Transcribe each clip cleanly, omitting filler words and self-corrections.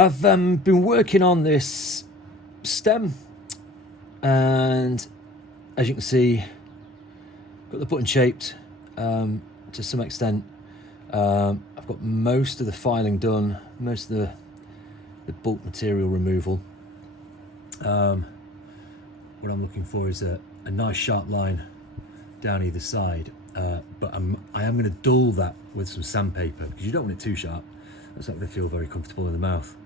I've been working on this stem, and as you can see, got the button shaped to some extent. I've got most of the filing done, most of the bulk material removal. What I'm looking for is a nice sharp line down either side, but I am going to dull that with some sandpaper because you don't want it too sharp. That's not going to feel very comfortable in the mouth.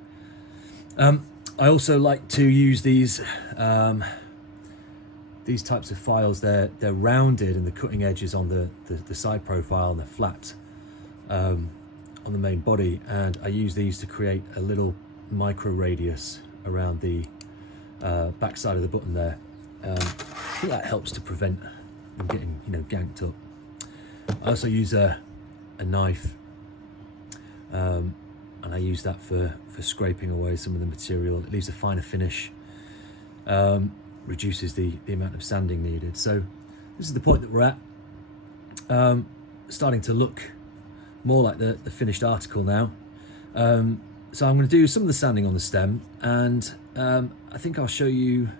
I also like to use these types of files. They're rounded and the cutting edges on the side profile, and they're flat on the main body, and I use these to create a little micro radius around the back side of the button there. I think that helps to prevent them getting, ganked up. I also use a knife, and I use that for scraping away some of the material. It leaves a finer finish, reduces the amount of sanding needed. So this is the point that we're at, starting to look more like the finished article now. So I'm going to do some of the sanding on the stem, and I think I'll show you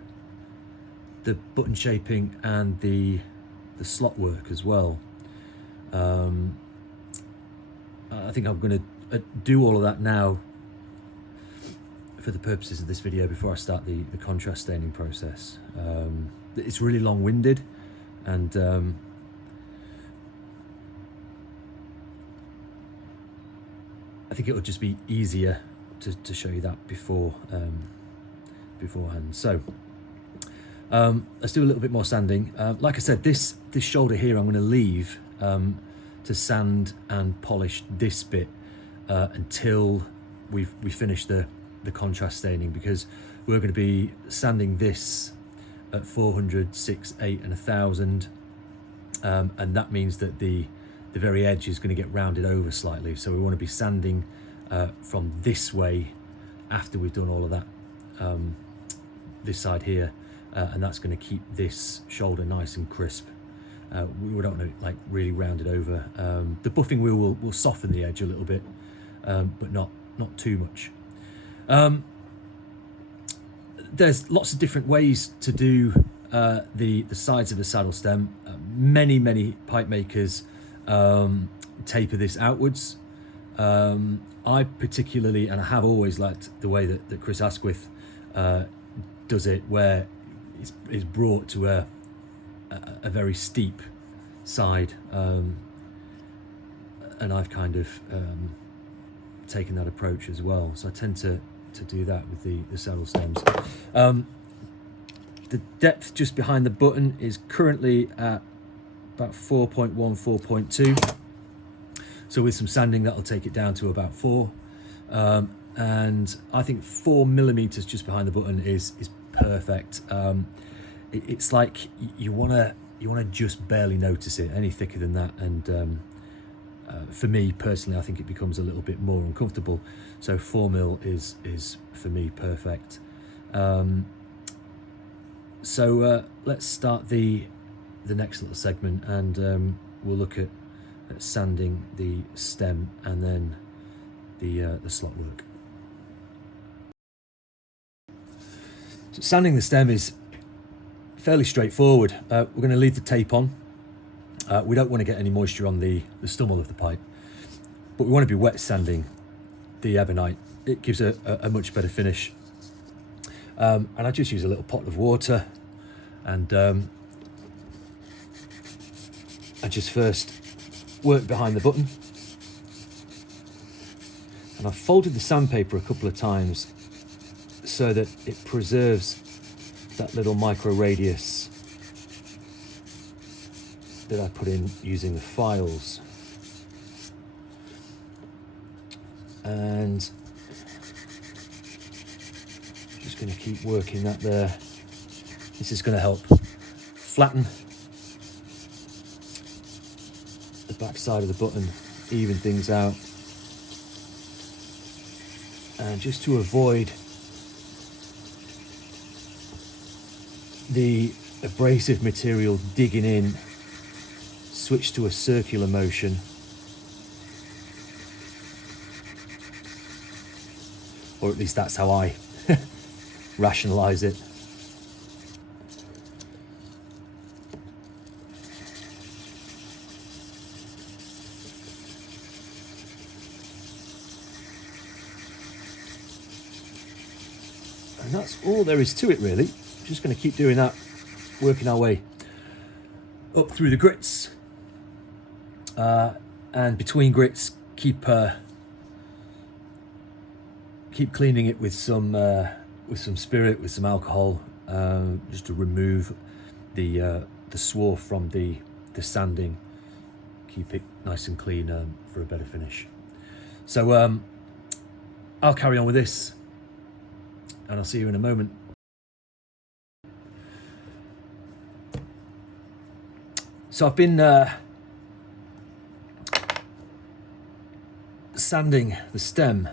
the button shaping and the slot work as well. I think I'm going to do all of that now for the purposes of this video before I start the contrast staining process. It's really long-winded, and I think it would just be easier to show you that beforehand. So let's do a little bit more sanding. Like I said, this shoulder here I'm going to leave to sand and polish this bit until we finish the contrast staining, because we're going to be sanding this at 400, 6, 8 and 1000, and that means that the very edge is going to get rounded over slightly, so we want to be sanding from this way after we've done all of that, this side here, and that's going to keep this shoulder nice and crisp. We don't want to like really round it over. The buffing wheel will soften the edge a little bit, but not too much. There's lots of different ways to do the sides of a saddle stem. Many pipe makers taper this outwards. I particularly, and I have always liked the way that Chris Asquith does it, where it's brought to a very steep side, and I've kind of taken that approach as well. So I tend to do that with the saddle stems. The depth just behind the button is currently at about 4.1, 4.2. So with some sanding, that'll take it down to about 4. And I think 4 millimeters just behind the button is perfect. It's like you wanna just barely notice it. Any thicker than that, and for me personally, I think it becomes a little bit more uncomfortable. So 4 mil is for me perfect. So let's start the next little segment, and we'll look at sanding the stem and then the slot work. So sanding the stem is fairly straightforward. We're going to leave the tape on. We don't want to get any moisture on the stummel of the pipe, but we want to be wet sanding the ebonite. It gives a much better finish. And I just use a little pot of water, and I just first work behind the button, and I've folded the sandpaper a couple of times so that it preserves that little micro radius that I put in using the files. And just going to keep working that there. This is going to help flatten the back side of the button, even things out, and just to avoid the abrasive material digging in, switch to a circular motion. or at least that's how I rationalize it. And that's all there is to it, really. Just going to keep doing that, working our way up through the grits, and between grits, keep cleaning it with some spirit, with some alcohol, just to remove the swarf from the sanding, keep it nice and clean for a better finish. So I'll carry on with this, and I'll see you in a moment. So I've been sanding the stem,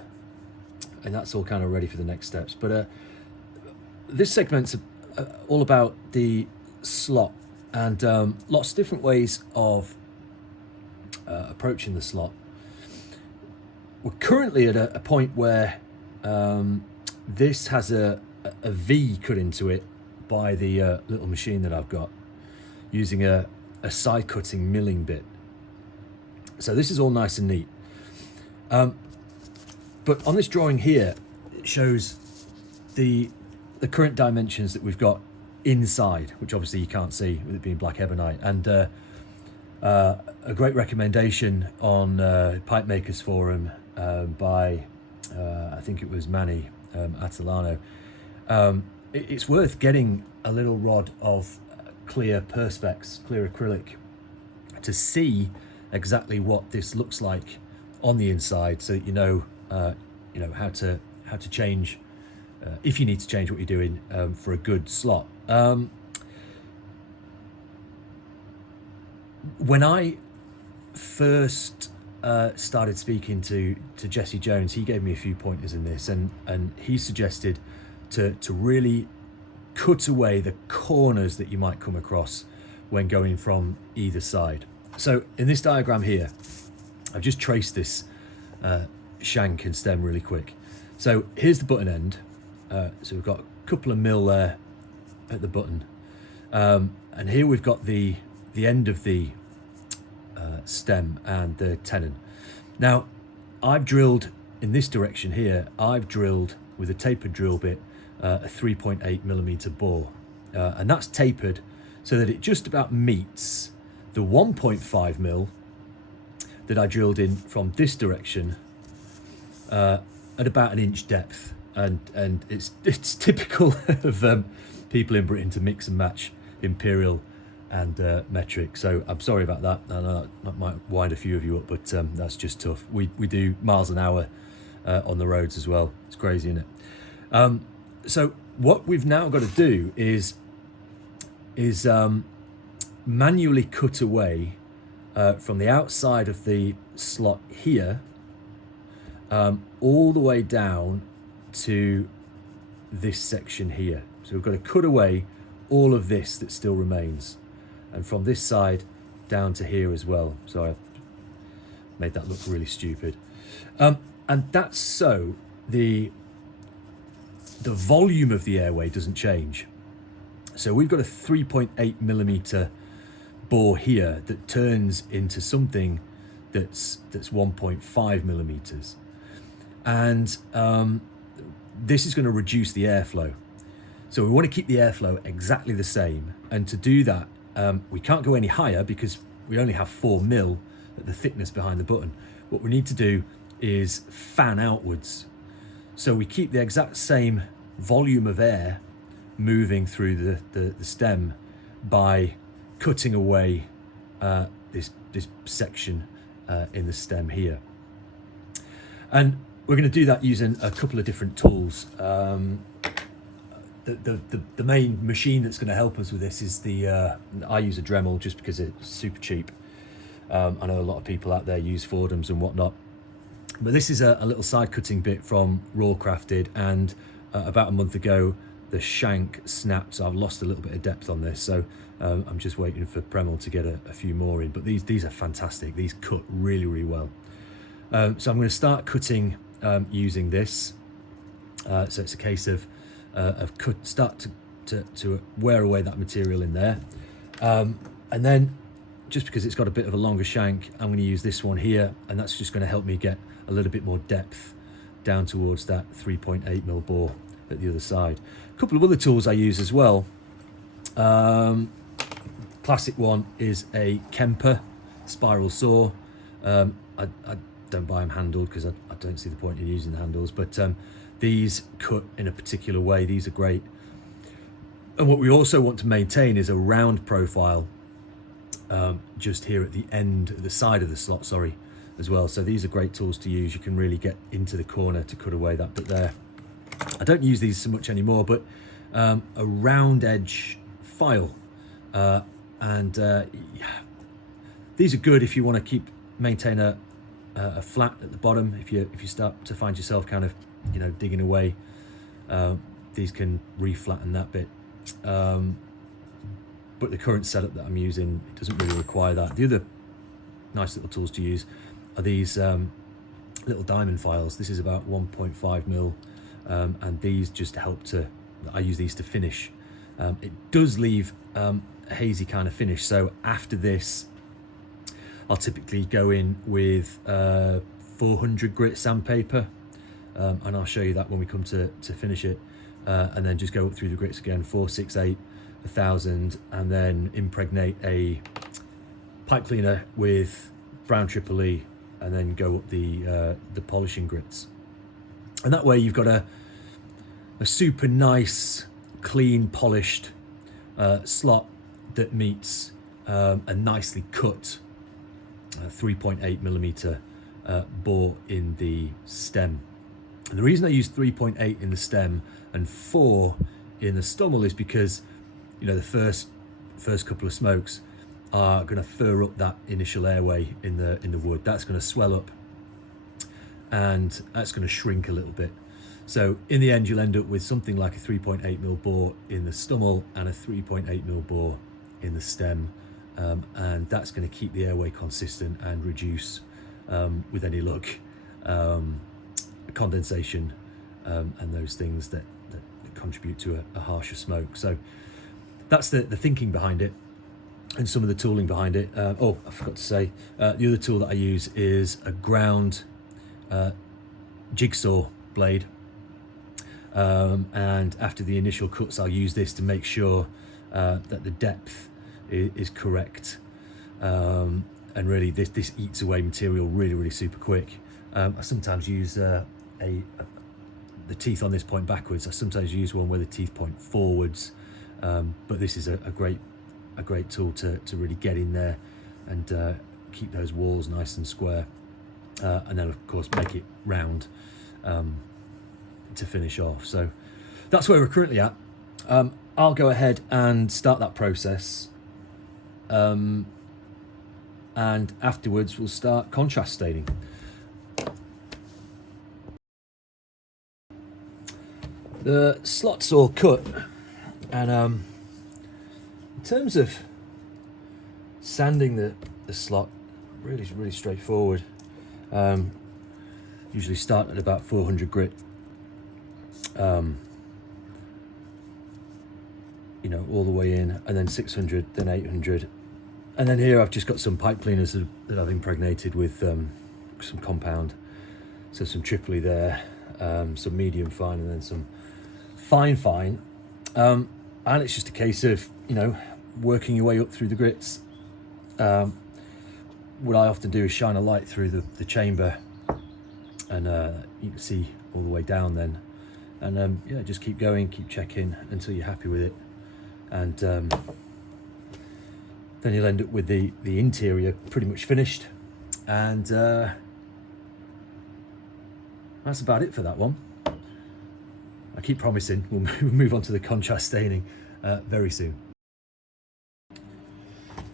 and that's all kind of ready for the next steps. But this segment's all about the slot, and lots of different ways of approaching the slot. We're currently at a point where this has a V cut into it by the little machine that I've got, using a side cutting milling bit. So this is all nice and neat. But on this drawing here, it shows the current dimensions that we've got inside, which obviously you can't see with it being black ebonite. And a great recommendation on Pipe Makers Forum by I think it was Manny Atalano. It's worth getting a little rod of clear perspex, clear acrylic, to see exactly what this looks like on the inside, so that you know how to change, if you need to change what you're doing for a good slot. When I first started speaking to Jesse Jones, he gave me a few pointers in this, and he suggested to really cut away the corners that you might come across when going from either side. So in this diagram here, I've just traced this shank and stem really quick. So here's the button end. So we've got a couple of mil there at the button, and here we've got the end of the stem and the tenon. Now I've drilled in this direction here. I've drilled with a tapered drill bit a 3.8mm bore, and that's tapered so that it just about meets the 1.5mm that I drilled in from this direction at about 1 inch depth, and it's typical of people in Britain to mix and match imperial and metric. So I'm sorry about that. I know that might wind a few of you up, but that's just tough. We do miles an hour on the roads as well. It's crazy, isn't it? So what we've now got to do is manually cut away from the outside of the slot here all the way down to this section here. So we've got to cut away all of this that still remains, and from this side down to here as well. So I made that look really stupid, and that's so the volume of the airway doesn't change. So we've got a 3.8mm bore here that turns into something that's 1.5mm, and this is going to reduce the airflow. So we want to keep the airflow exactly the same, and to do that we can't go any higher because we only have 4mm at the thickness behind the button. What we need to do is fan outwards, so we keep the exact same volume of air moving through the stem by cutting away this section in the stem here. And we're going to do that using a couple of different tools. The main machine that's going to help us with this is I use a Dremel just because it's super cheap. I know a lot of people out there use Fordhams and whatnot, but this is a little side cutting bit from Raw Crafted, and about a month ago the shank snapped, so I've lost a little bit of depth on this, so I'm just waiting for Dremel to get a few more in. But these are fantastic. These cut really well. So I'm going to start cutting using this, So it's a case of start to wear away that material in there, and then just because it's got a bit of a longer shank, I'm going to use this one here, and that's just going to help me get a little bit more depth down towards that 3.8mm bore at the other side. A couple of other tools I use as well. Classic one is a Kemper spiral saw. I don't buy them handled because I don't see the point in using the handles, but these cut in a particular way. These are great. And what we also want to maintain is a round profile just here at the end, at the side of the slot, sorry, as well. So these are great tools to use. You can really get into the corner to cut away that bit there. I don't use these so much anymore, but a round edge file. These are good if you want to maintain a flat at the bottom. If you start to find yourself kind of, you know, digging away, these can re-flatten that bit. But the current setup that I'm using, it doesn't really require that. The other nice little tools to use are these little diamond files. This is about 1.5mm, and these just help to, I use these to finish. It does leave a hazy kind of finish, so after this I'll typically go in with 400 grit sandpaper, and I'll show you that when we come to finish it, and then just go up through the grits again, 468, 1000, and then impregnate a pipe cleaner with brown triple E, and then go up the polishing grits. And that way you've got a super nice, clean, polished slot that meets a nicely cut 3.8mm bore in the stem. And the reason I use 3.8 in the stem and 4 in the stommel is because, you know, the first couple of smokes are going to fur up that initial airway in the wood. That's going to swell up, and that's going to shrink a little bit. So in the end, you'll end up with something like a 3.8mm bore in the stommel and a 3.8mm bore in the stem, and that's going to keep the airway consistent and reduce, with any luck, condensation and those things that contribute to a harsher smoke. So that's the thinking behind it, and some of the tooling behind it. Oh, I forgot to say, the other tool that I use is a ground jigsaw blade, and after the initial cuts I'll use this to make sure that the depth is correct, and really this eats away material really super quick. I sometimes use the teeth on this point backwards. I sometimes use one where the teeth point forwards, but this is a great tool to really get in there and keep those walls nice and square, and then of course make it round to finish off. So that's where we're currently at. I'll go ahead and start that process, and afterwards we'll start contrast staining. The slot's all cut, and in terms of sanding the slot, really straightforward. Usually start at about 400 grit, you know, all the way in, and then 600, then 800, and then here I've just got some pipe cleaners that I've impregnated with some compound, so some triple E there, some medium fine, and then some fine, and it's just a case of, you know, working your way up through the grits. What I often do is shine a light through the chamber, and you can see all the way down then, and yeah, just keep going, keep checking until you're happy with it, and then you'll end up with the interior pretty much finished, and that's about it for that one. I keep promising we'll move on to the contrast staining very soon.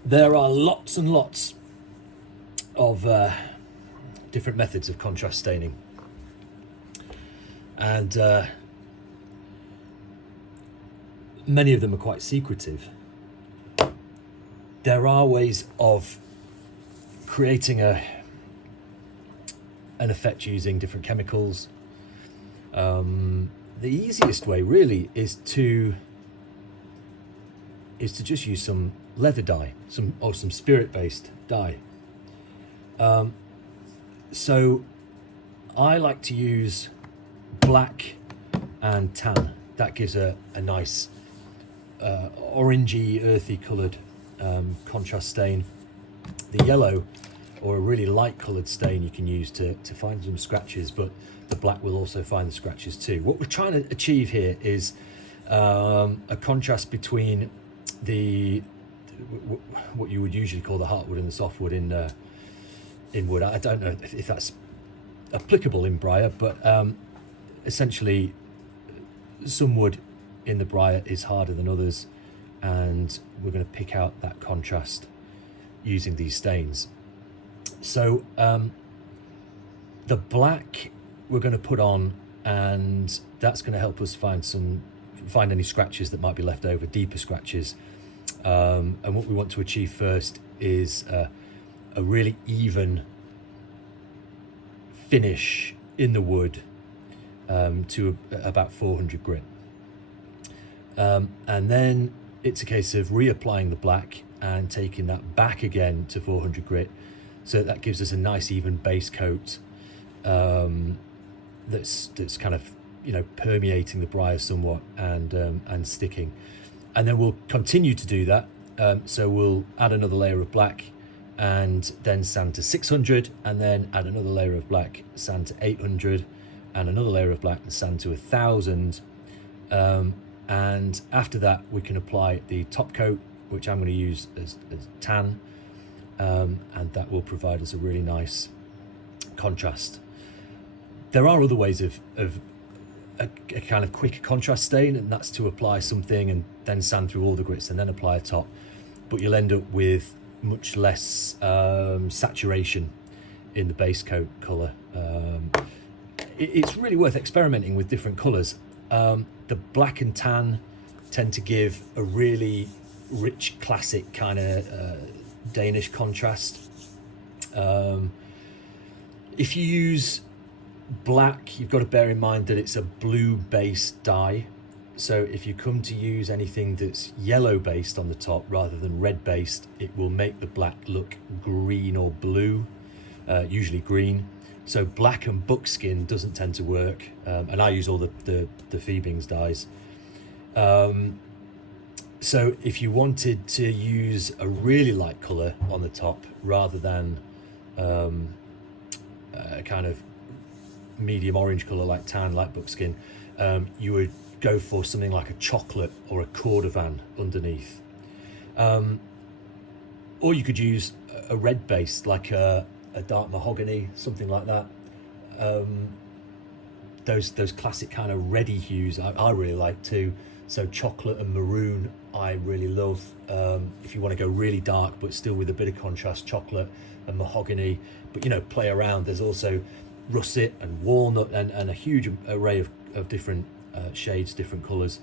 There are lots and lots of different methods of contrast staining, and many of them are quite secretive. There are ways of creating an effect using different chemicals. the easiest way really is to just use some leather dye, some spirit-based dye. So I like to use black and tan. That gives a nice orangey, earthy coloured contrast stain. The yellow, or a really light coloured stain, you can use to find some scratches, but the black will also find the scratches too. What we're trying to achieve here is a contrast between what you would usually call the hardwood and the softwood in wood. I don't know if that's applicable in briar, but essentially some wood in the briar is harder than others, and we're going to pick out that contrast using these stains. So the black we're going to put on, and that's going to help us find any scratches that might be left over, deeper scratches. And what we want to achieve first is a really even finish in the wood to about 400 grit. And then it's a case of reapplying the black and taking that back again to 400 grit, so that gives us a nice even base coat that's kind of, you know, permeating the briar somewhat and sticking. And then we'll continue to do that. So we'll add another layer of black and then sand to 600, and then add another layer of black, sand to 800, and another layer of black and sand to 1000. And after that we can apply the top coat, which I'm going to use as tan, and that will provide us a really nice contrast. There are other ways of a kind of quick contrast stain, and that's to apply something and then sand through all the grits and then apply a top, but you'll end up with much less saturation in the base coat colour. It's really worth experimenting with different colours. The black and tan tend to give a really rich, classic kind of Danish contrast. If you use black, you've got to bear in mind that it's a blue based dye. So if you come to use anything that's yellow based on the top rather than red based, it will make the black look green or blue, usually green. So black and buckskin doesn't tend to work, and I use all the Phoebings dyes. So if you wanted to use a really light colour on the top rather than a kind of medium orange colour like tan, like buckskin, you would go for something like a chocolate or a cordovan underneath. Or you could use a red base, like a dark mahogany, something like that. Those classic kind of reddy hues I really like too. So chocolate and maroon I really love. If you want to go really dark but still with a bit of contrast, chocolate and mahogany. But you know, play around. There's also russet and walnut and a huge array of different shades, different colours.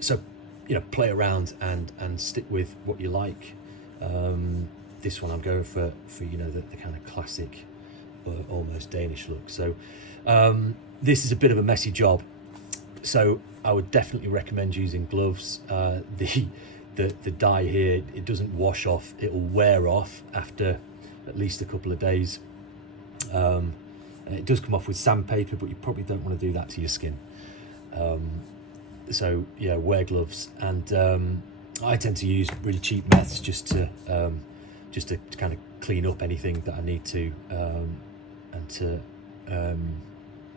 So you know, play around and stick with what you like. This one I'm going for you know, the kind of classic, almost Danish look. So this is a bit of a messy job, so I would definitely recommend using gloves. The dye here, it doesn't wash off, it will wear off after at least a couple of days. And it does come off with sandpaper, but you probably don't want to do that to your skin. So yeah, wear gloves. And I tend to use really cheap meths just to kind of clean up anything that I need to, and to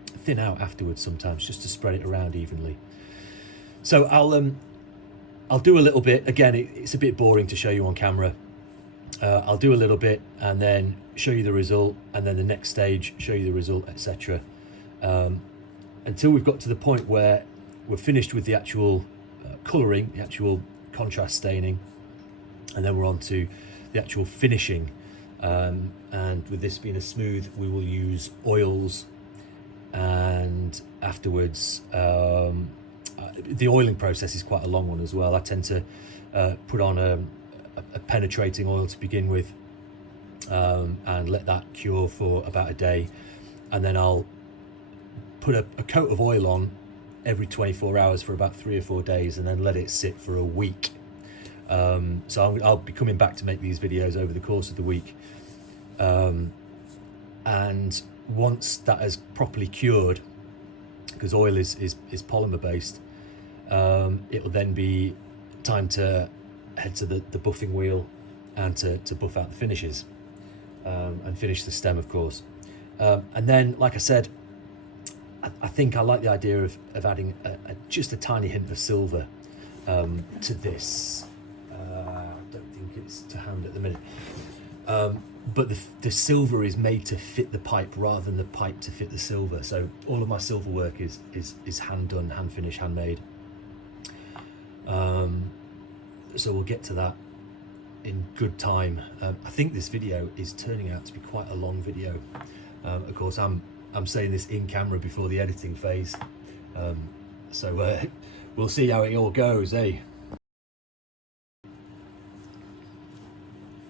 thin out afterwards sometimes, just to spread it around evenly. So I'll do a little bit. Again, it's a bit boring to show you on camera. I'll do a little bit and then show you the result, and then the next stage show you the result, etc. Until we've got to the point where we're finished with the actual colouring, the actual contrast staining, and then we're on to the actual finishing. And with this being a smooth, we will use oils, and afterwards the oiling process is quite a long one as well. I tend to put on a penetrating oil to begin with, and let that cure for about a day, and then I'll put a coat of oil on every 24 hours for about 3 or 4 days, and then let it sit for a week. So I'll be coming back to make these videos over the course of the week. And once that has properly cured, because oil is polymer based, it will then be time to head to the buffing wheel and to buff out the finishes, and finish the stem, of course. And then, like I said, I think I like the idea of adding just a tiny hint of silver to this. I don't think it's to hand at the minute. But the silver is made to fit the pipe rather than the pipe to fit the silver. So all of my silver work is hand done, hand finished, handmade. So we'll get to that in good time. I think this video is turning out to be quite a long video. Of course, I'm saying this in camera before the editing phase. So we'll see how it all goes, eh?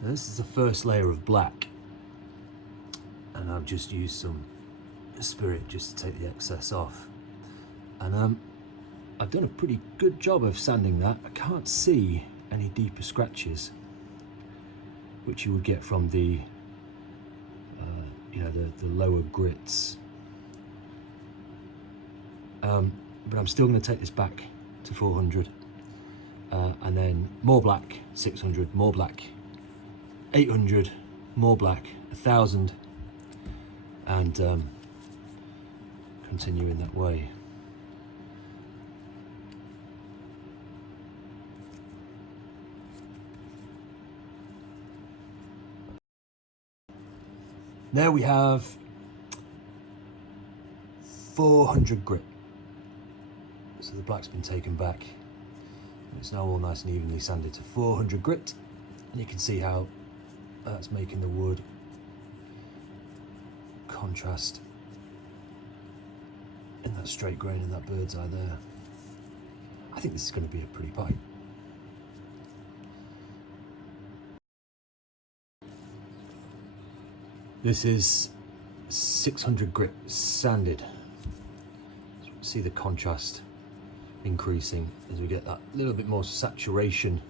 Now, this is the first layer of black, and I've just used some spirit just to take the excess off. And I've done a pretty good job of sanding that. I can't see any deeper scratches, which you would get from the the lower grits. But I'm still going to take this back to 400, and then more black, 600, more black, 800, more black, 1000, and continue in that way. There we have 400 grit. So the black's been taken back. It's now all nice and evenly sanded to 400 grit, and you can see how that's making the wood contrast in that straight grain in that bird's eye there. I think this is going to be a pretty pipe. This is 600 grit sanded. So see the contrast increasing as we get that little bit more saturation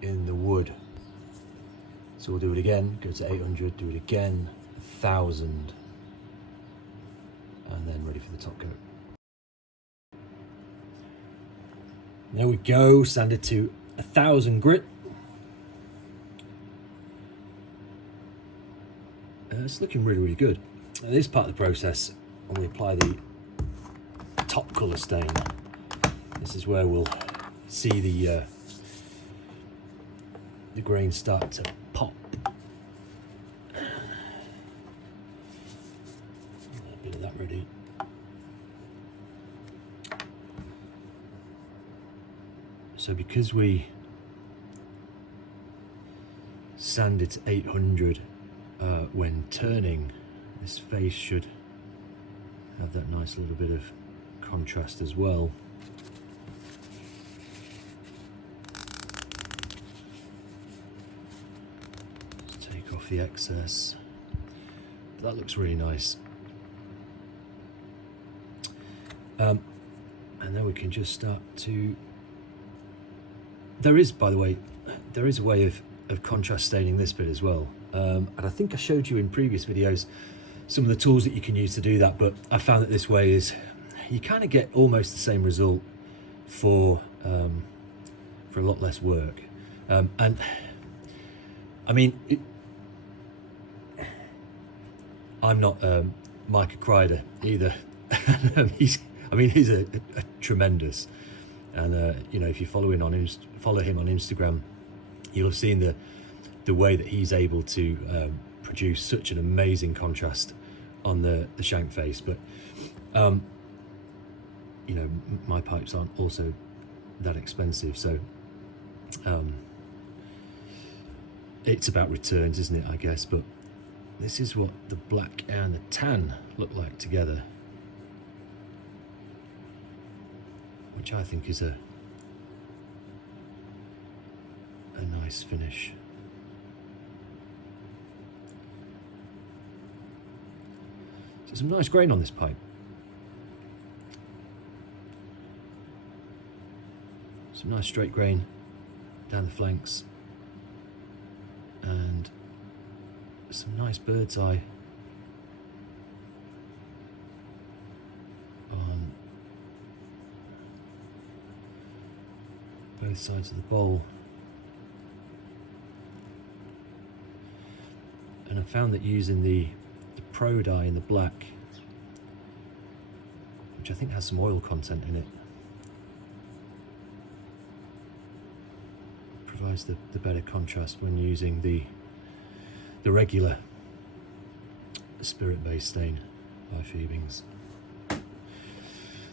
in the wood. So we'll do it again, go to 800, do it again, 1000, and then ready for the top coat. There we go, sanded to 1000 grit. It's looking really, really good. Now, this part of the process, when we apply the top colour stain, this is where we'll see the grain start to pop. A bit of that ready. So because we sand it to 800 when turning, this face should have that nice little bit of contrast as well. Just take off the excess. That looks really nice. And then we can just start to... There is, by the way, there is a way of contrast staining this bit as well. And I think I showed you in previous videos some of the tools that you can use to do that, but I found that this way is, you kind of get almost the same result for a lot less work. And I mean, I'm not Micah Crider either. he's a tremendous, and you know, if you follow him on Instagram, you'll have seen the way that he's able to produce such an amazing contrast on the shank face. But you know, my pipes aren't also that expensive, so it's about returns, isn't it, I guess. But this is what the black and the tan look like together, which I think is a nice finish. So some nice grain on this pipe. Some nice straight grain down the flanks, and some nice bird's eye on both sides of the bowl. And I found that using the Pro dye in the black, which I think has some oil content in it, provides the better contrast when using the regular spirit-based stain by Phoebings.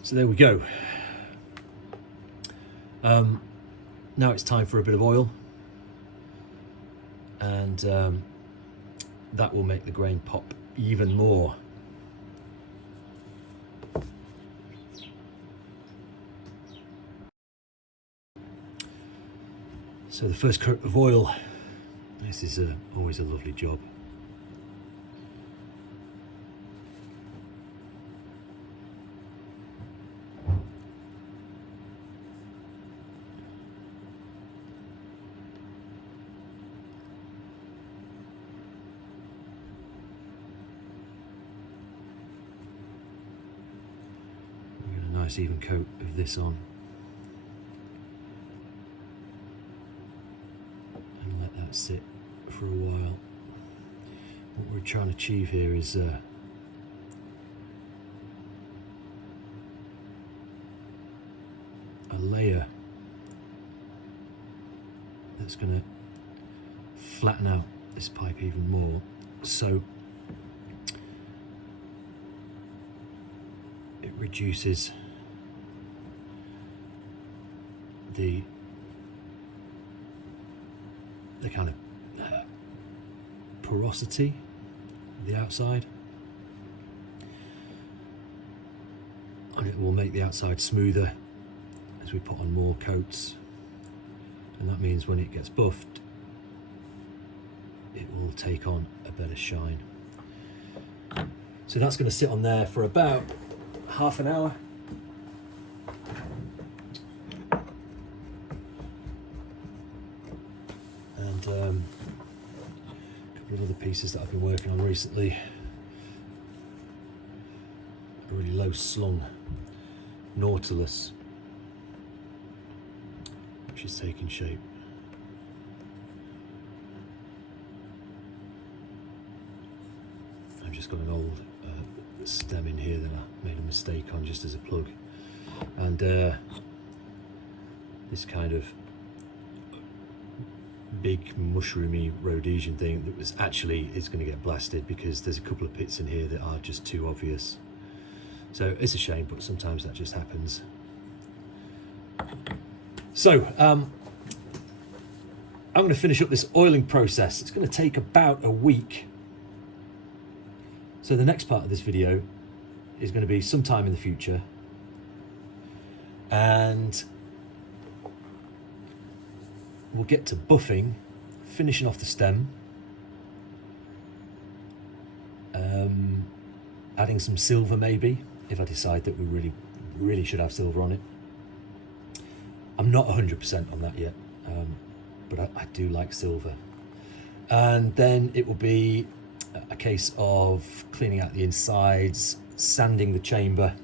So there we go. Now it's time for a bit of oil, and that will make the grain pop even more. So the first coat of oil, this is always a lovely job. We'll get a nice even coat of this on. Sit for a while. What we're trying to achieve here is a layer that's going to flatten out this pipe even more, so it reduces the kind of porosity of the outside, and it will make the outside smoother as we put on more coats, and that means when it gets buffed it will take on a better shine. So that's going to sit on there for about half an hour. A couple of other pieces that I've been working on recently. A really low slung Nautilus, which is taking shape. I've just got an old stem in here that I made a mistake on just as a plug, and this kind of big mushroomy Rhodesian thing that was actually is going to get blasted because there's a couple of pits in here that are just too obvious. So it's a shame, but sometimes that just happens. So I'm going to finish up this oiling process. It's going to take about a week. So the next part of this video is going to be sometime in the future, and we'll get to buffing, finishing off the stem, adding some silver maybe, if I decide that we really should have silver on it. I'm not 100% on that yet, but I do like silver. And then it will be a case of cleaning out the insides, sanding the chamber,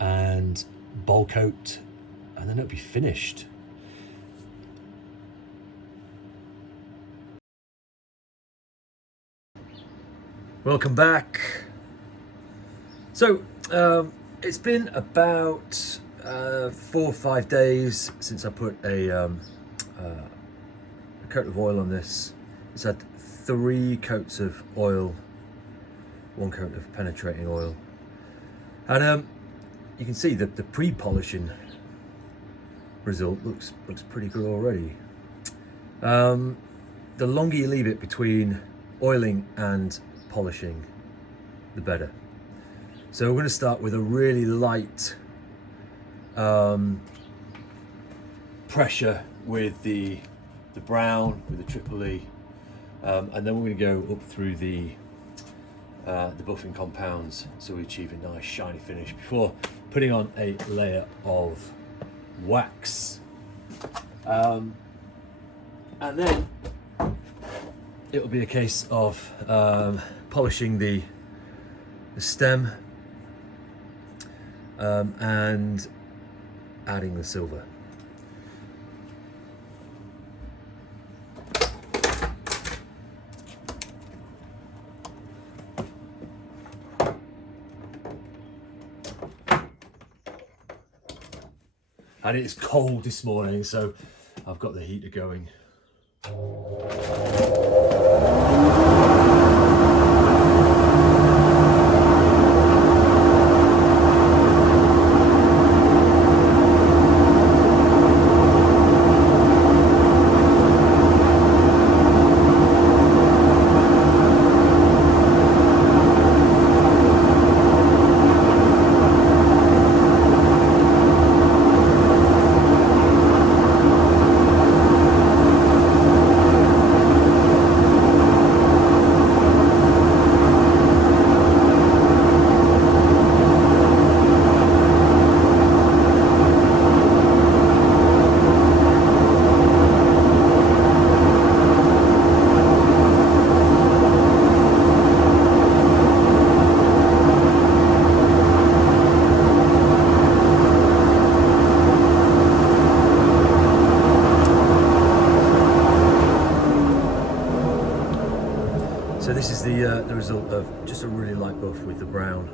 and bowl coat, and then it'll be finished. Welcome back. So it's been about 4 or 5 days since I put a coat of oil on this. It's had 3 coats of oil, 1 coat of penetrating oil, and you can see that the pre-polishing result looks pretty good already. The longer you leave it between oiling and polishing, the better. So we're going to start with a really light pressure with the brown, with the triple E, and then we're going to go up through the the buffing compounds so we achieve a nice shiny finish before putting on a layer of wax. And then it'll be a case of polishing the stem and adding the silver. And it's cold this morning, so I've got the heater going. So this is the result of just a really light buff with the brown,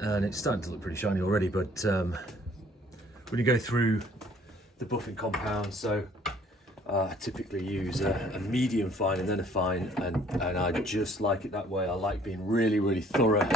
and it's starting to look pretty shiny already. But when you go through the buffing compound, so I typically use a medium fine and then a fine, and I just like it that way. I like being really thorough.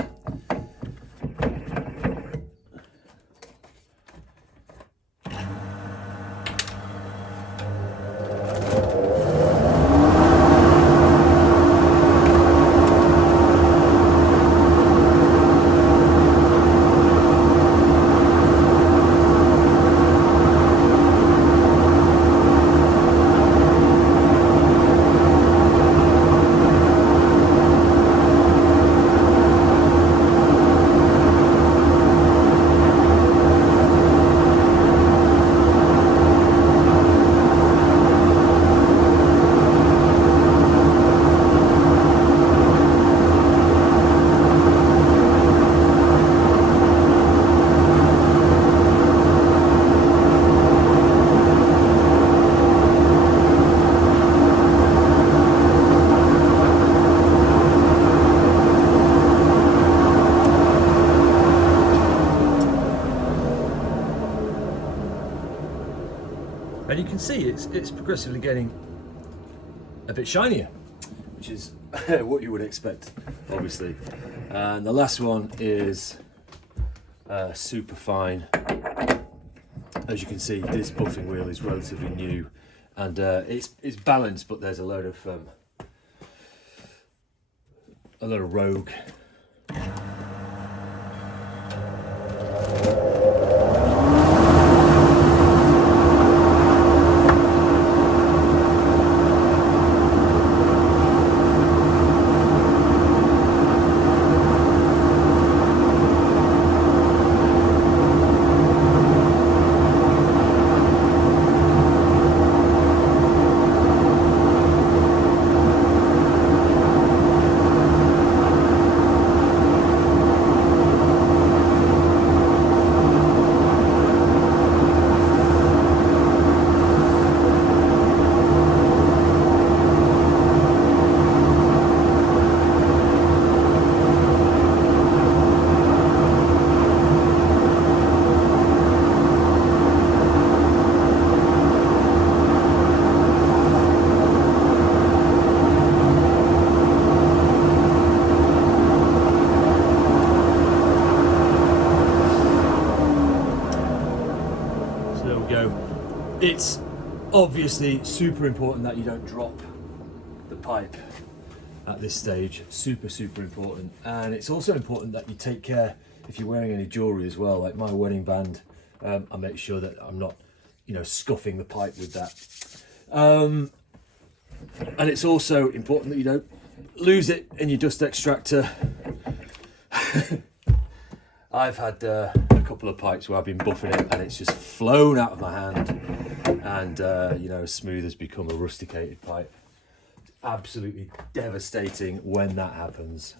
And you can see it's progressively getting a bit shinier, which is what you would expect, obviously. And the last one is super fine. As you can see, this buffing wheel is relatively new, and it's balanced, but there's a load of rogue. It's obviously super important that you don't drop the pipe at this stage. Super important. And it's also important that you take care if you're wearing any jewelry as well, like my wedding band. I make sure that I'm not, scuffing the pipe with that. And it's also important that you don't lose it in your dust extractor. I've had a couple of pipes where I've been buffing it and it's just flown out of my hand, and you know, as smooth as become a rusticated pipe. Absolutely devastating when that happens.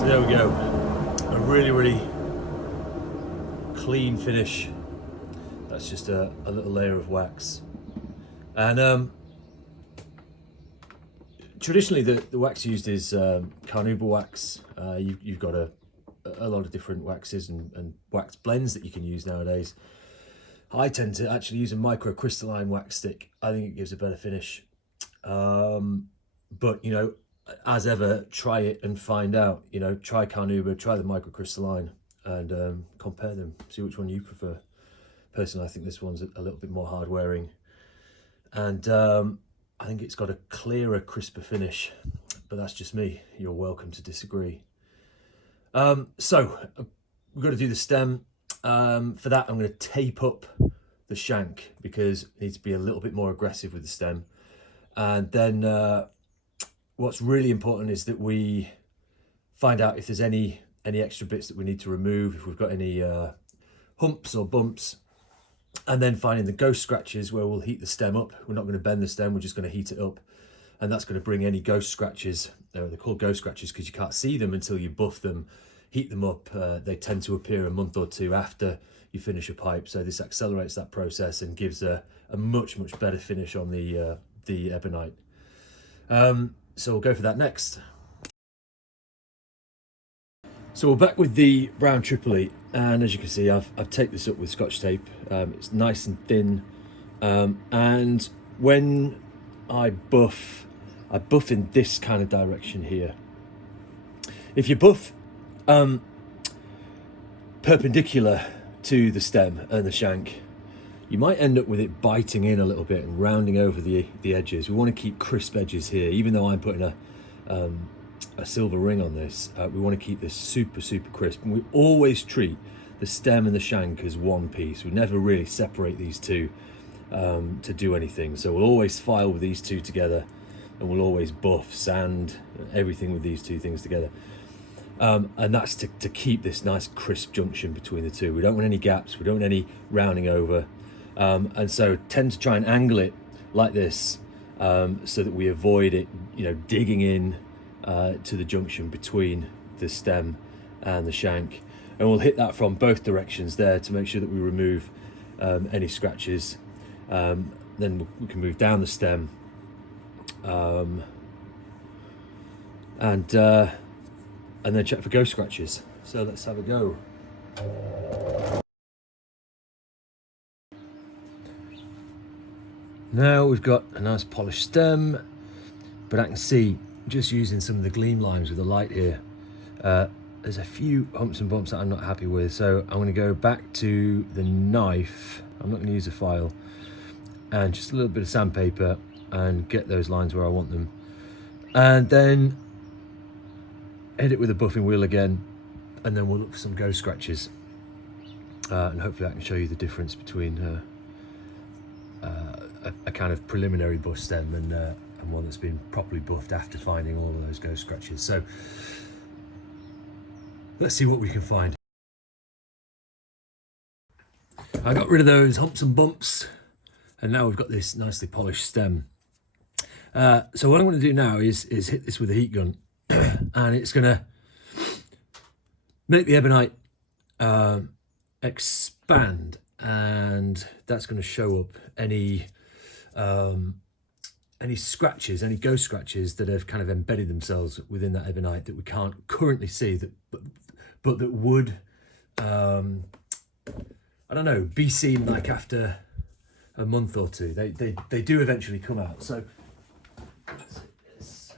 There we go, a really clean finish. That's just a little layer of wax. And traditionally the wax used is carnauba wax. You've got a lot of different waxes and wax blends that you can use nowadays. I tend to actually use a microcrystalline wax stick. I think it gives a better finish. But you know, as ever, try it and find out. You know, try carnauba, try the microcrystalline, and compare them. See which one you prefer. Personally, I think this one's a little bit more hard wearing, and I think it's got a clearer, crisper finish. But that's just me. You're welcome to disagree. So we've got to do the stem. For that, I'm going to tape up the shank because it needs to be a little bit more aggressive with the stem, and then. What's really important is that we find out if there's any extra bits that we need to remove, if we've got any humps or bumps, and then finding the ghost scratches where we'll heat the stem up. We're not going to bend the stem, we're just going to heat it up, and that's going to bring any ghost scratches. They're called ghost scratches because you can't see them until you buff them, heat them up. They tend to appear a month or two after you finish a pipe, so this accelerates that process and gives a much better finish on the ebonite. So we'll go for that next. So we're back with the brown tripoli, and as you can see, I've taped this up with Scotch tape. It's nice and thin, and when I buff in this kind of direction here. If you buff perpendicular to the stem and the shank, you might end up with it biting in a little bit and rounding over the edges. We want to keep crisp edges here. Even though I'm putting a silver ring on this, we want to keep this super crisp. And we always treat the stem and the shank as one piece. We never really separate these two to do anything. So we'll always file with these two together, and we'll always buff, sand, everything with these two things together. And that's to keep this nice crisp junction between the two. We don't want any gaps, we don't want any rounding over. And so tend to try and angle it like this, so that we avoid it, you know, digging in to the junction between the stem and the shank. And we'll hit that from both directions there to make sure that we remove any scratches. Then we can move down the stem, and then check for ghost scratches. So let's have a go. Now we've got a nice polished stem, but I can see, just using some of the gleam lines with the light here, there's a few humps and bumps that I'm not happy with. So I'm going to go back to the knife. I'm not going to use a file, and just a little bit of sandpaper and get those lines where I want them. And then hit it with a buffing wheel again, and then we'll look for some ghost scratches. And hopefully I can show you the difference between a kind of preliminary buff stem and one that's been properly buffed after finding all of those ghost scratches. So let's see what we can find. I got rid of those humps and bumps, and now we've got this nicely polished stem. So what I'm going to do now is hit this with a heat gun, and it's going to make the ebonite expand, and that's going to show up any scratches, any ghost scratches that have kind of embedded themselves within that ebonite that we can't currently see, but that would I don't know, be seen like after a month or two. They do eventually come out. So let's hit this.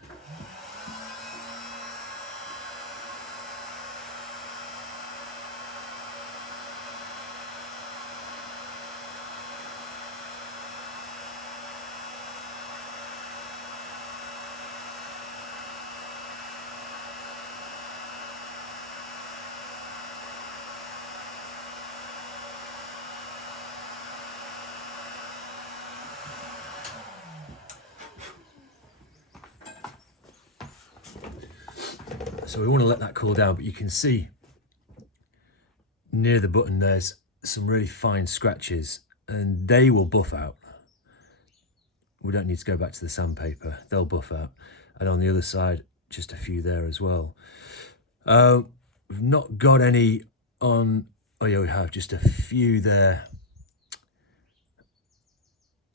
So we want to let that cool down, but you can see near the button there's some really fine scratches, and they will buff out. We don't need to go back to the sandpaper, they'll buff out. And on the other side, just a few there as well. We've not got any on, oh yeah, we have just a few there.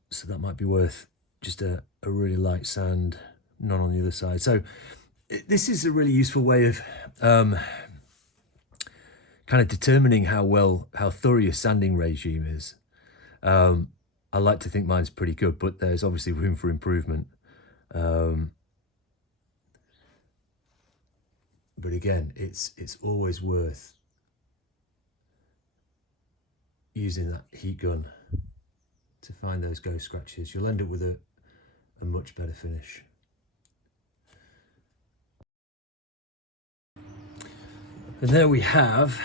So that might be worth just a really light sand, none on the other side. So this is a really useful way of kind of determining how thorough your sanding regime is. I like to think mine's pretty good, but there's obviously room for improvement. But again, it's always worth using that heat gun to find those ghost scratches. You'll end up with a much better finish. And there we have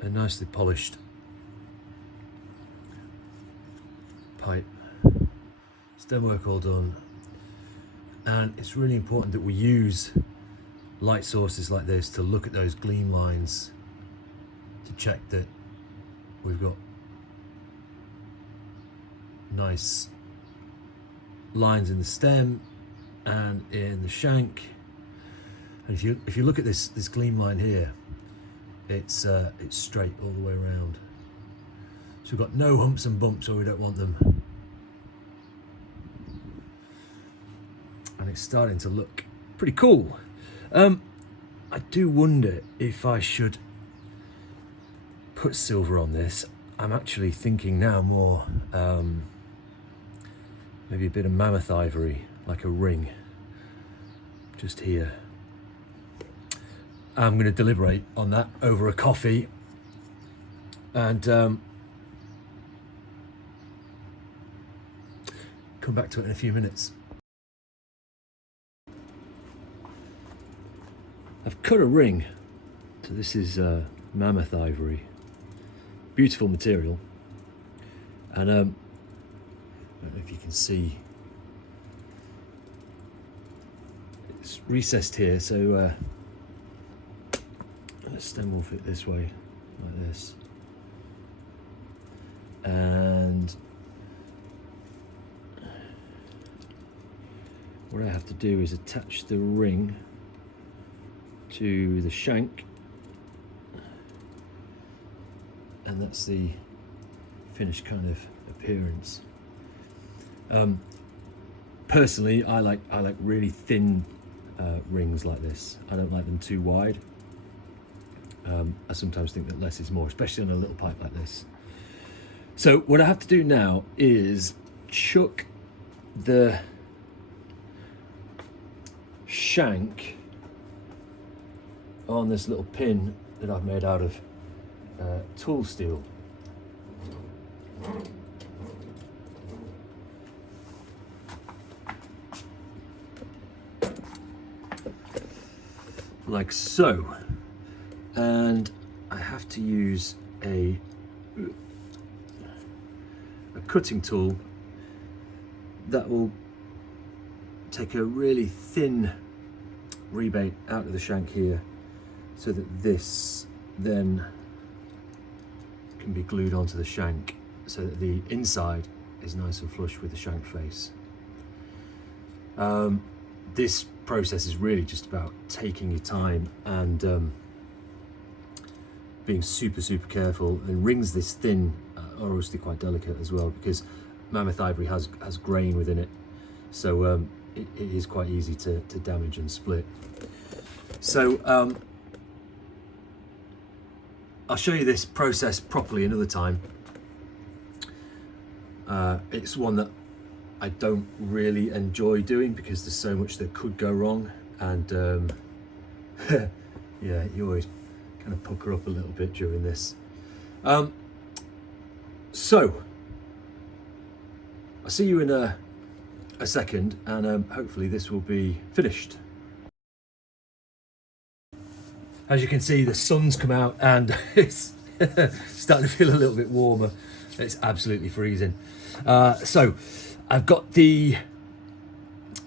a nicely polished pipe. Stonework all done. And it's really important that we use light sources like this to look at those gleam lines, to check that we've got nice lines in the stem and in the shank. And if you look at this gleam line here, it's straight all the way around. So we've got no humps and bumps where we don't want them. And it's starting to look pretty cool. I do wonder if I should put silver on this. I'm actually thinking now more maybe a bit of mammoth ivory, like a ring, just here. I'm going to deliberate on that over a coffee, and come back to it in a few minutes. I've cut a ring, so this is mammoth ivory, beautiful material, and I don't know if you can see, it's recessed here, so the stem will fit this way, like this, and what I have to do is attach the ring to the shank, and that's the finished kind of appearance. Personally, I like really thin rings like this. I don't like them too wide. I sometimes think that less is more, especially on a little pipe like this. So what I have to do now is chuck the shank on this little pin that I've made out of tool steel. Like so. And I have to use a cutting tool that will take a really thin rebate out of the shank here, so that this then can be glued onto the shank, so that the inside is nice and flush with the shank face. This process is really just about taking your time and being super careful. And rings this thin are obviously quite delicate as well, because mammoth ivory has grain within it, so it is quite easy to damage and split. So I'll show you this process properly another time. It's one that I don't really enjoy doing because there's so much that could go wrong, and yeah, you always kind of pucker up a little bit during this. So I'll see you in a second, and hopefully this will be finished. As you can see, the sun's come out and it's starting to feel a little bit warmer. It's absolutely freezing. So I've got the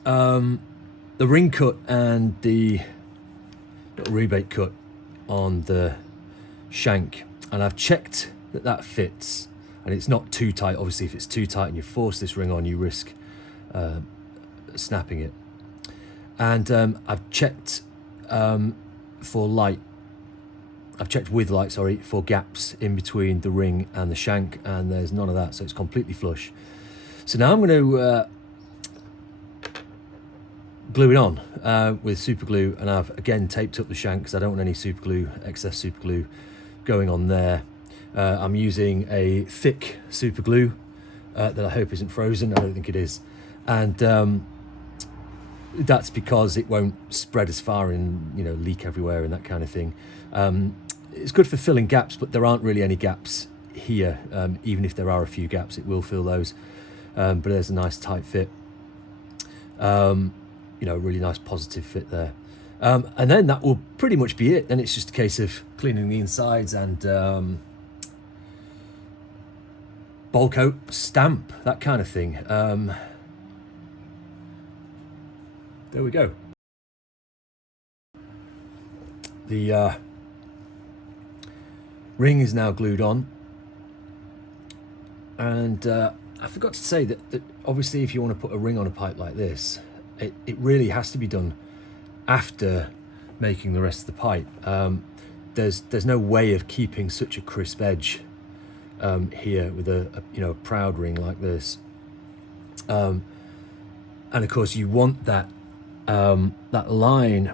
ring cut and the little rebate cut on the shank, and I've checked that that fits, and it's not too tight. Obviously, if it's too tight and you force this ring on, you risk snapping it. And I've checked for light. I've checked with light, sorry, for gaps in between the ring and the shank, and there's none of that, so it's completely flush. So now I'm going to glue it on with super glue, and I've again taped up the shank because I don't want any super glue, excess super glue going on there. I'm using a thick super glue that I hope isn't frozen. I don't think it is, and that's because it won't spread as far and, you know, leak everywhere and that kind of thing. It's good for filling gaps, but there aren't really any gaps here. Even if there are a few gaps, it will fill those. But there's a nice tight fit. You know, really nice positive fit there. And then that will pretty much be it. Then it's just a case of cleaning the insides and bowl coat, stamp, that kind of thing. There we go. The ring is now glued on, and I forgot to say that obviously if you want to put a ring on a pipe like this, it really has to be done after making the rest of the pipe. There's no way of keeping such a crisp edge here with a you know, a proud ring like this, and of course you want that that line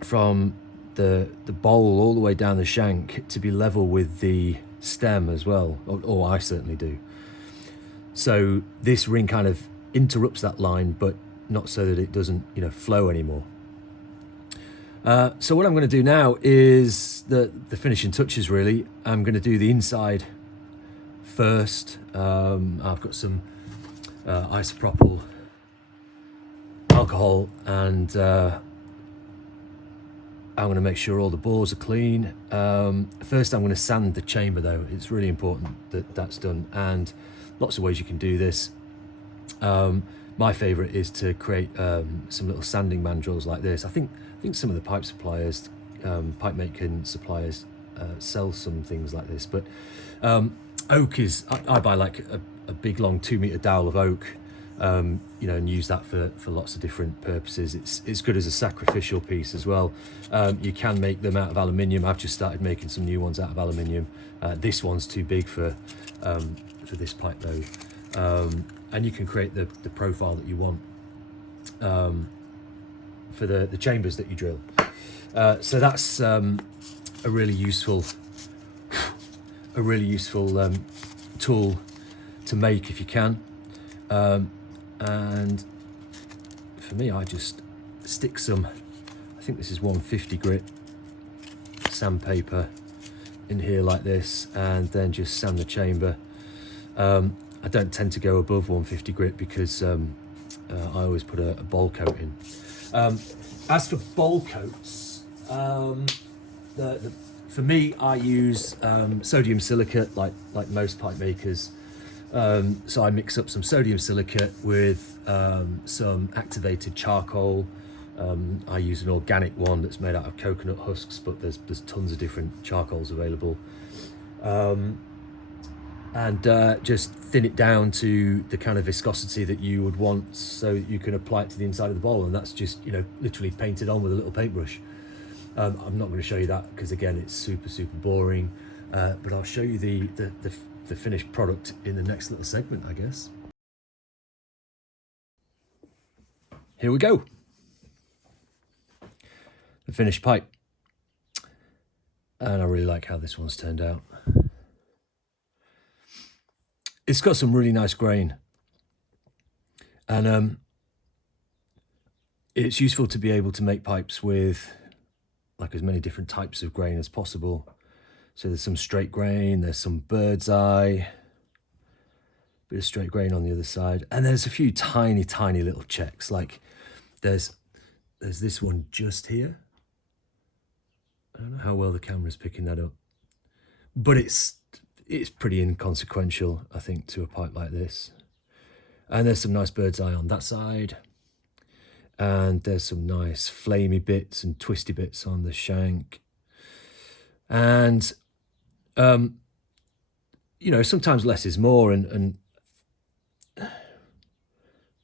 from the bowl all the way down the shank to be level with the stem as well, or I certainly do. So this ring kind of interrupts that line, but not so that it doesn't, you know, flow anymore. So what I'm going to do now is the finishing touches, really. I'm going to do the inside first. I've got some isopropyl alcohol, and I'm going to make sure all the bores are clean. First I'm going to sand the chamber though. It's really important that that's done, and lots of ways you can do this. My favourite is to create some little sanding mandrels like this. I think some of the pipe suppliers, pipe making suppliers sell some things like this, but oak is, I buy like a big long 2 metre dowel of oak, you know, and use that for lots of different purposes. It's good as a sacrificial piece as well. You can make them out of aluminium. I've just started making some new ones out of aluminium. This one's too big for this pipe though, and you can create the profile that you want for the chambers that you drill. So that's a really useful tool to make if you can. And for me, I just stick some, I think this is 150 grit sandpaper in here like this, and then just sand the chamber. I don't tend to go above 150 grit because I always put a bowl coat in. As for bowl coats, for me, I use sodium silicate like most pipe makers. So I mix up some sodium silicate with some activated charcoal. I use an organic one that's made out of coconut husks, but there's tons of different charcoals available. And just thin it down to the kind of viscosity that you would want, so you can apply it to the inside of the bowl, and that's just, you know, literally painted on with a little paintbrush. I'm not going to show you that because again it's super boring, but I'll show you the finished product in the next little segment, I guess. Here we go. The finished pipe. And I really like how this one's turned out. It's got some really nice grain. And it's useful to be able to make pipes with like as many different types of grain as possible. So there's some straight grain, there's some bird's eye, bit of straight grain on the other side, and there's a few tiny little checks. Like there's this one just here. I don't know how well the camera's picking that up, but it's pretty inconsequential, I think, to a pipe like this. And there's some nice bird's eye on that side, and there's some nice flamey bits and twisty bits on the shank. And you know, sometimes less is more, and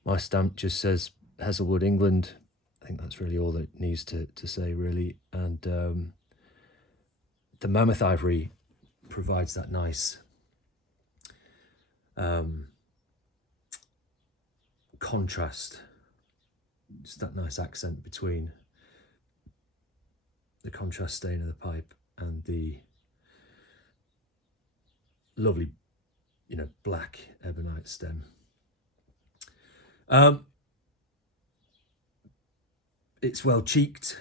my stamp just says Hazelwood, England. I think that's really all that needs to say, really. And the mammoth ivory provides that nice contrast, just that nice accent between the contrast stain of the pipe and the lovely, you know, black ebonite stem. It's well cheeked.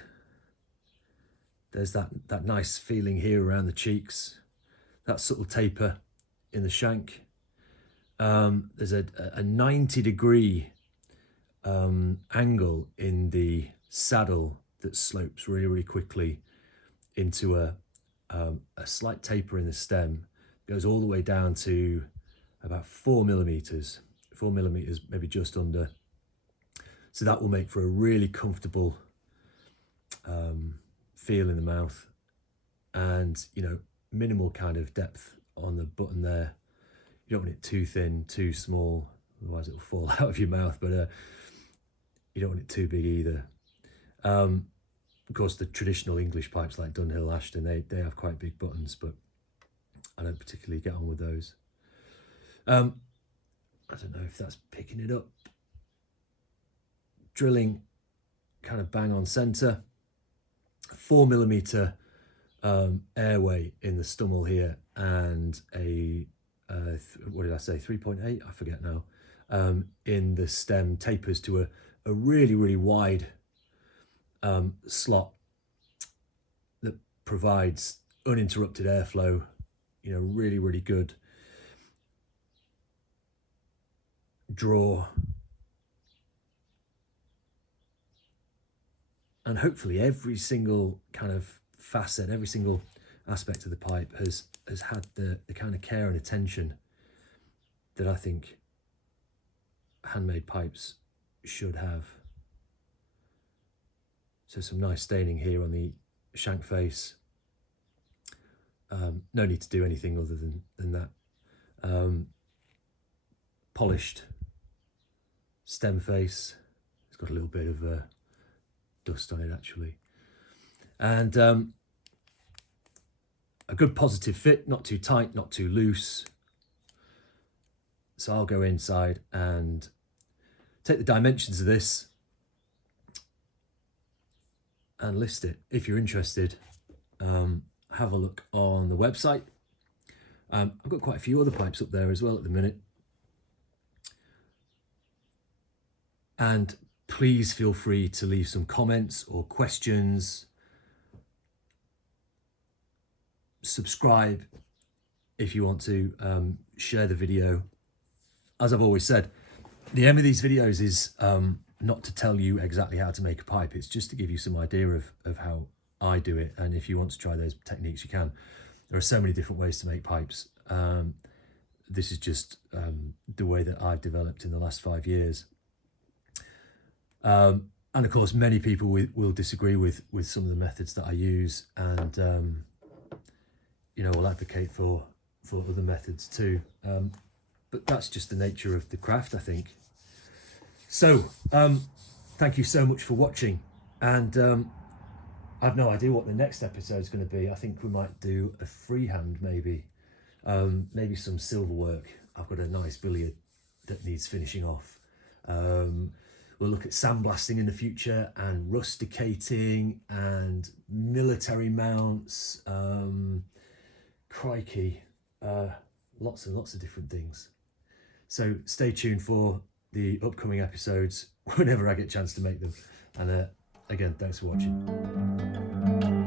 There's that nice feeling here around the cheeks, that subtle taper in the shank. There's a 90-degree angle in the saddle that slopes really quickly into a slight taper in the stem. Goes all the way down to about 4 millimeters, maybe just under. So that will make for a really comfortable feel in the mouth, and you know, minimal kind of depth on the button there. You don't want it too thin, too small, otherwise it'll fall out of your mouth, but you don't want it too big either. Of course, the traditional English pipes like Dunhill, Ashton, they have quite big buttons, but I don't particularly get on with those. I don't know if that's picking it up. Drilling kind of bang on center. 4 millimeter airway in the stummel here, and a what did I say, 3.8? I forget now. In the stem, tapers to a really wide slot that provides uninterrupted airflow. You know, really good draw, and hopefully every single kind of facet, every single aspect of the pipe has had the kind of care and attention that I think handmade pipes should have. So some nice staining here on the shank face. No need to do anything other than that. Polished stem face. It's got a little bit of dust on it actually, and a good positive fit, not too tight, not too loose. So I'll go inside and take the dimensions of this and list it. If you're interested, have a look on the website. I've got quite a few other pipes up there as well at the minute, and please feel free to leave some comments or questions. Subscribe if you want to, share the video. As I've always said, the aim of these videos is not to tell you exactly how to make a pipe. It's just to give you some idea of how I do it, and if you want to try those techniques, you can. There are so many different ways to make pipes. This is just the way that I've developed in the last 5 years. And of course, many people will disagree with some of the methods that I use, and you know, will advocate for other methods too. But that's just the nature of the craft, I think. So, thank you so much for watching, and I have no idea what the next episode is going to be. I think we might do a freehand, maybe some silver work. I've got a nice billiard that needs finishing off. We'll look at sandblasting in the future and rusticating and military mounts. Crikey, lots and lots of different things. So stay tuned for the upcoming episodes whenever I get a chance to make them. And again, thanks for watching.